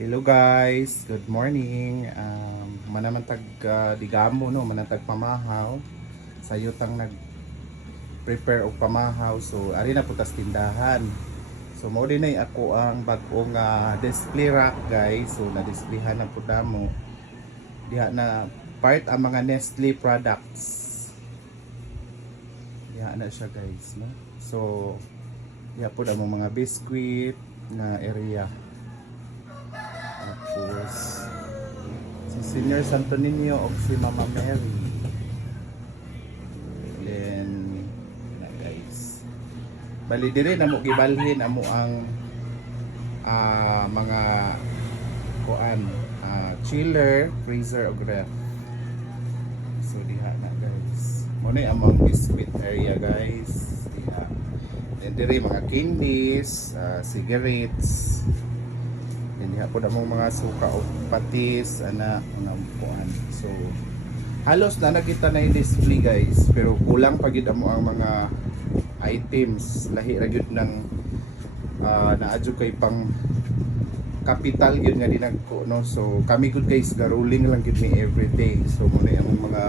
Hello guys, good morning. Manamantag digamo no, manatag pamahaw. Sayo tang nag-prepare og pamahaw. So ari na putas tindahan. So mao din ay ako ang bag-ong display rack guys. So na-displayhan na pud mo. Diha na part ang mga Nestle products. Diha na siya guys, no. So diha pud ang mga biscuit na area. Tapos si Senior Santo Niño o si Mama Mary. Then na guys, bali dire na mo gibalhin amo ang mga kuan, chiller, freezer ug ref. So diha na guys, mo na among biscuit area guys. Diha. Then dire mga candies, cigarettes. Yan diha po namong mga suka o patis ana mga kuan. So halos na nakita na yung display guys, pero kulang pa gid amo ang mga items. Lahi ra gyud ng naadyo kay pang capital gyud nga dinagko no. So kami gud guys garuling lang gyud ni everyday. So mo na among mga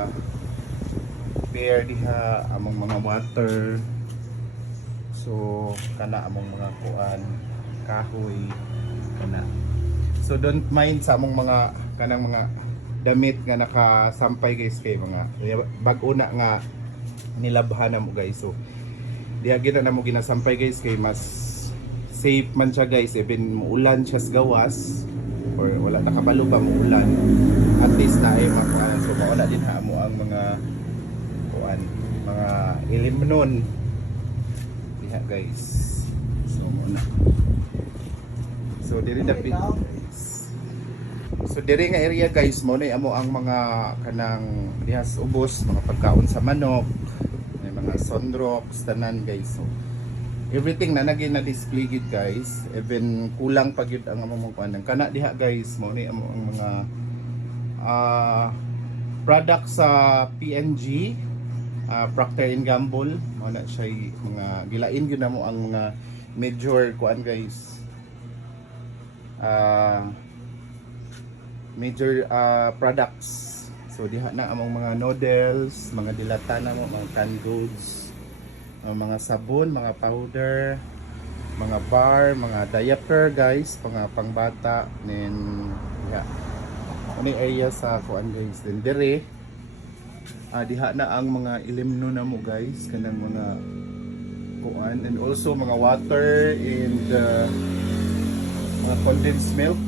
beer diha, among mga water. So kana among mga kuan, kahoy kana. So don't mind sa among mga kanang mga damit nga nakasampay guys kay mga bag-o na nga nilabhan na mo guys. So diha gid na mo ginasampay guys kay mas safe man siya guys, even muulan siya sa gawas or wala nakabalo ba muulan, at least na ay makuan. So mawala din ha mo ang mga kuan, mga ilimnon diha guys. So muna, so diri dapit guys. So diri nga area guys mo na amo ang mga kanang dihas ubos, mga pagkaon sa manok, may mga sunrocks tanan guys. So everything na naging na display gid guys, even kulang pa gyud ang among kuan kana diha guys. Mo ni amo ang mga product sa P&G, Procter and Gamble. Mo na siya mga gilain gyud namo ang mga major kuan guys, major products. So diha na among mga noodles, mga dilata na mo, mga canned goods, mga sabon, mga powder, mga bar, mga diaper guys, pangbata. Then yeah, ano area sa kuan guys. Then dire diha na ang mga ilimno na mo guys, kanang mga kuan, and also mga water and mga condensed milk.